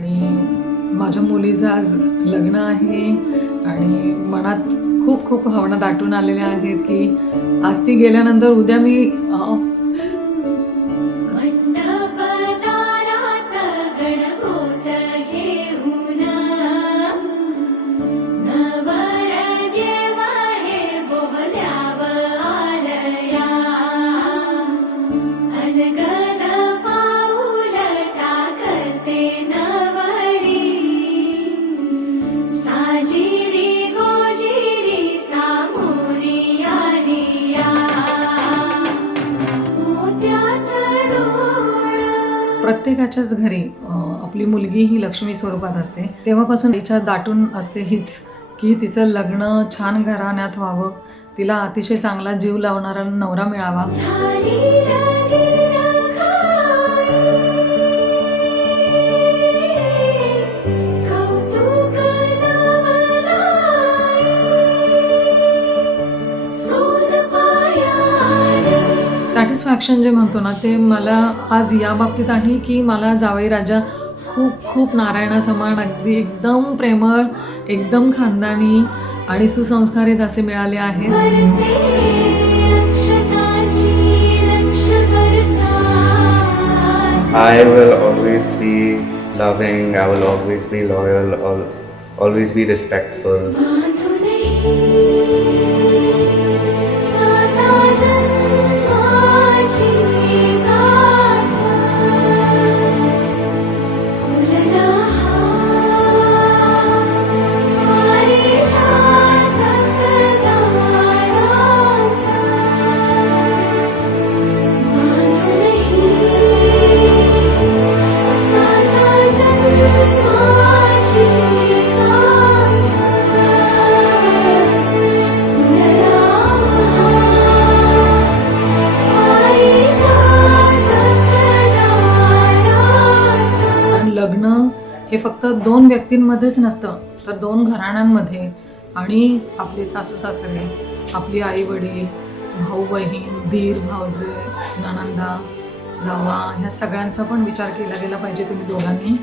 आणि माझ्या मुलीचं आज लग्न आहे आणि मनात खूप खूप भावना दाटून आलेल्या आहेत की आज ती गेल्यानंतर उद्या मी प्रत्येकाच्याच घरी आपली मुलगी ही लक्ष्मी स्वरूपात असते. तेव्हापासून तिच्या दाटून असते हीच की तिचं लग्न छान घराण्यात व्हावं, तिला अतिशय चांगला जीव लावणारा नवरा मिळावा. सॅटिस्फॅक्शन जे म्हणतो ना ते मला आज या बाबतीत आहे की मला जावई राजा खूप खूप नारायणासमान अगदी एकदम प्रेमळ, एकदम खानदानी आणि सुसंस्कारित असे मिळाले आहेत. I will always be loving, I will always be loyal, always be respectful. लग्न हे फक्त दोन व्यक्तींमध्येच नसतं तर दोन घराण्यांमध्ये आणि आपले सासू सासरे, आपली आई वडील, भाऊ बहीण, दीर भावजे, नणंदा, जावा ह्या सगळ्यांचा पण विचार केला गेला पाहिजे तुम्ही दोघांनी.